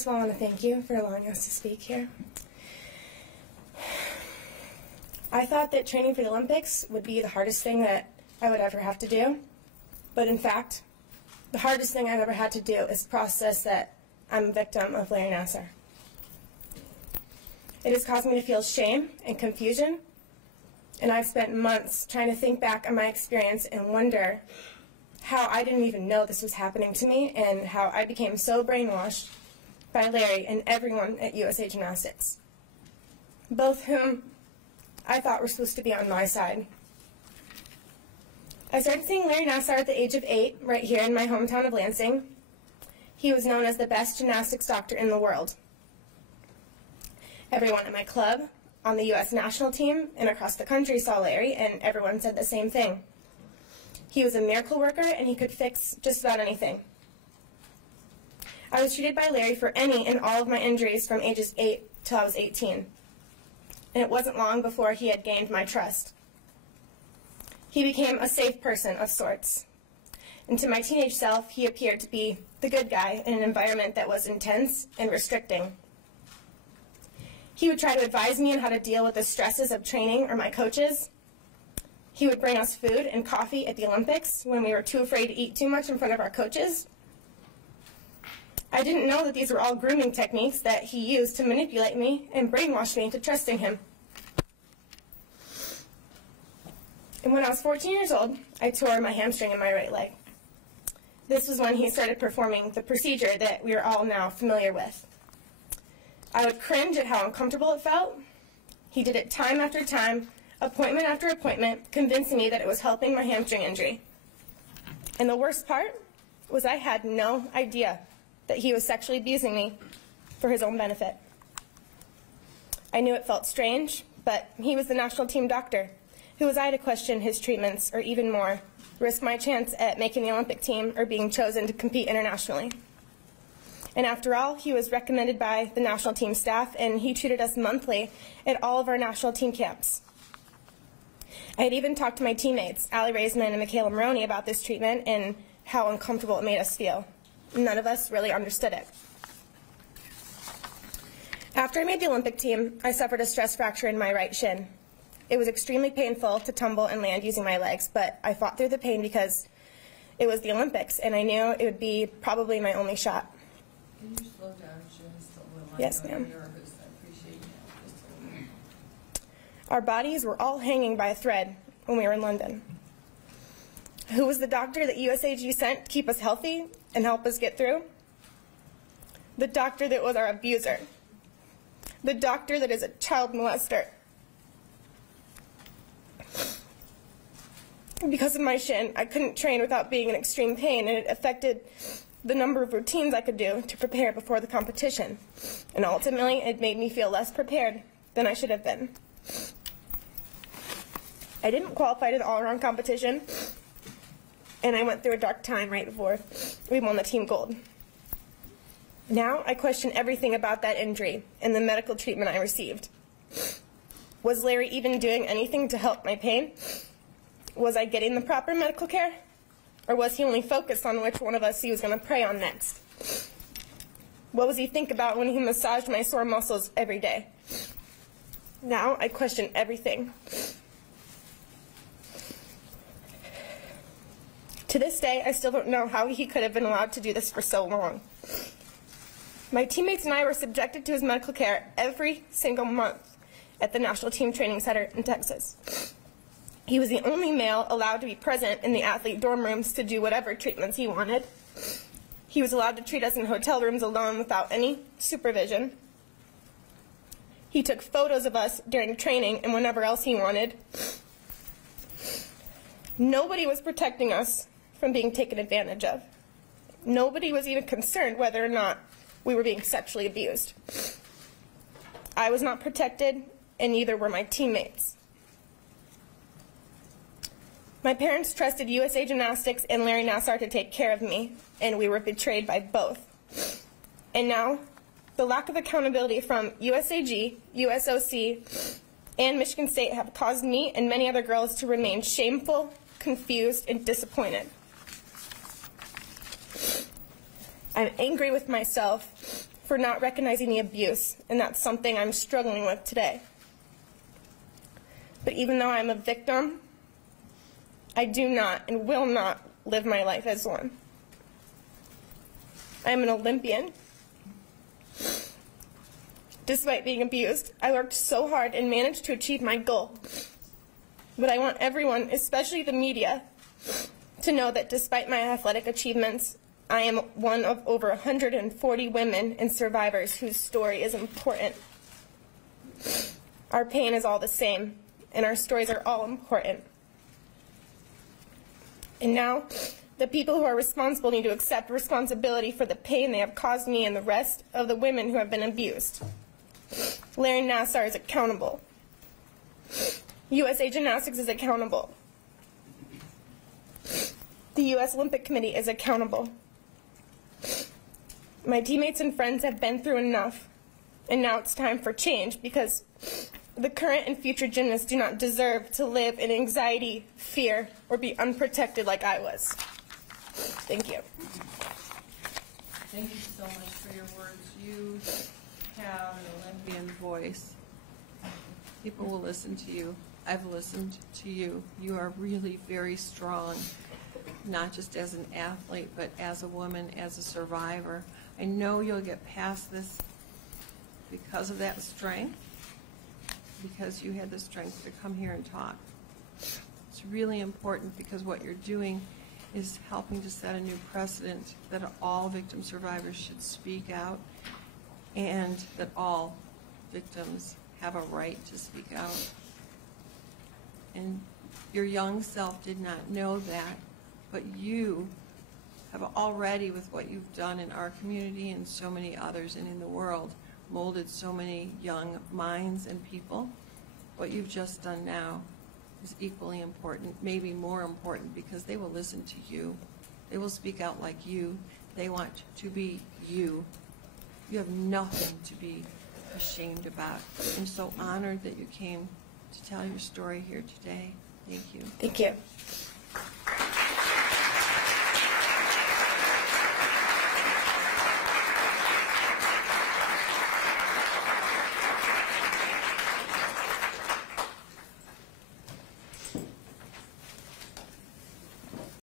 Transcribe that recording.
First of all, I want to thank you for allowing us to speak here. I thought that training for the Olympics would be the hardest thing that I would ever have to do. But in fact, the hardest thing I've ever had to do is process that I'm a victim of Larry Nassar. It has caused me to feel shame and confusion, and I've spent months trying to think back on my experience and wonder how I didn't even know this was happening to me and how I became so brainwashed by Larry and everyone at USA Gymnastics, both whom I thought were supposed to be on my side. I started seeing Larry Nassar at the age of 8 right here in my hometown of Lansing. He was known as the best gymnastics doctor in the world. Everyone at my club, on the U.S. national team, and across the country saw Larry, and everyone said the same thing. He was a miracle worker, and he could fix just about anything. I was treated by Larry for any and all of my injuries from ages 8 till I was 18. And it wasn't long before he had gained my trust. He became a safe person of sorts. And to my teenage self, he appeared to be the good guy in an environment that was intense and restricting. He would try to advise me on how to deal with the stresses of training or my coaches. He would bring us food and coffee at the Olympics when we were too afraid to eat too much in front of our coaches. I didn't know that these were all grooming techniques that he used to manipulate me and brainwash me into trusting him. And when I was 14 years old, I tore my hamstring in my right leg. This was when he started performing the procedure that we are all now familiar with. I would cringe at how uncomfortable it felt. He did it time after time, appointment after appointment, convincing me that it was helping my hamstring injury. And the worst part was I had no idea that he was sexually abusing me for his own benefit. I knew it felt strange, but he was the national team doctor. Who was I to question his treatments, or even more, risk my chance at making the Olympic team or being chosen to compete internationally? And after all, he was recommended by the national team staff, and he treated us monthly at all of our national team camps. I had even talked to my teammates, Allie Raisman and Michaela Maroney, about this treatment and how uncomfortable it made us feel. None of us really understood it. After I made the Olympic team, I suffered a stress fracture in my right shin. It was extremely painful to tumble and land using my legs, but I fought through the pain because it was the Olympics, and I knew it would be probably my only shot. Can you slow down just a little? Yes, ma'am. I'm nervous. I appreciate that. Just a little. Our bodies were all hanging by a thread when we were in London. Who was the doctor that USAG sent to keep us healthy and help us get through? The doctor that was our abuser. The doctor that is a child molester. Because of my shin, I couldn't train without being in extreme pain, and it affected the number of routines I could do to prepare before the competition. And ultimately, it made me feel less prepared than I should have been. I didn't qualify to the all-around competition, and I went through a dark time right before we won the team gold. Now, I question everything about that injury and the medical treatment I received. Was Larry even doing anything to help my pain? Was I getting the proper medical care? Or was he only focused on which one of us he was going to prey on next? What was he think about when he massaged my sore muscles every day? Now I question everything. To this day, I still don't know how he could have been allowed to do this for so long. My teammates and I were subjected to his medical care every single month at the National Team Training Center in Texas. He was the only male allowed to be present in the athlete dorm rooms to do whatever treatments he wanted. He was allowed to treat us in hotel rooms alone without any supervision. He took photos of us during training and whenever else he wanted. Nobody was protecting us from being taken advantage of. Nobody was even concerned whether or not we were being sexually abused. I was not protected, and neither were my teammates. My parents trusted USA Gymnastics and Larry Nassar to take care of me, and we were betrayed by both. And now, the lack of accountability from USAG, USOC, and Michigan State have caused me and many other girls to remain shameful, confused, and disappointed. I'm angry with myself for not recognizing the abuse, and that's something I'm struggling with today. But even though I'm a victim, I do not and will not live my life as one. I am an Olympian. Despite being abused, I worked so hard and managed to achieve my goal. But I want everyone, especially the media, to know that despite my athletic achievements, I am one of over 140 women and survivors whose story is important. Our pain is all the same, and our stories are all important. And now, the people who are responsible need to accept responsibility for the pain they have caused me and the rest of the women who have been abused. Larry Nassar is accountable. USA Gymnastics is accountable. The U.S. Olympic Committee is accountable. My teammates and friends have been through enough, and now it's time for change because the current and future gymnasts do not deserve to live in anxiety, fear, or be unprotected like I was. Thank you. Thank you so much for your words. You have an Olympian voice. People will listen to you. I've listened to you. You are really very strong, not just as an athlete, but as a woman, as a survivor. I know you'll get past this because of that strength, because you had the strength to come here and talk. It's really important because what you're doing is helping to set a new precedent that all victim survivors should speak out and that all victims have a right to speak out. And your young self did not know that, but you have already, with what you've done in our community and so many others and in the world, molded so many young minds and people. What you've just done now is equally important, maybe more important, because they will listen to you. They will speak out like you. They want to be you. You have nothing to be ashamed about. I'm so honored that you came to tell your story here today. Thank you. Thank you.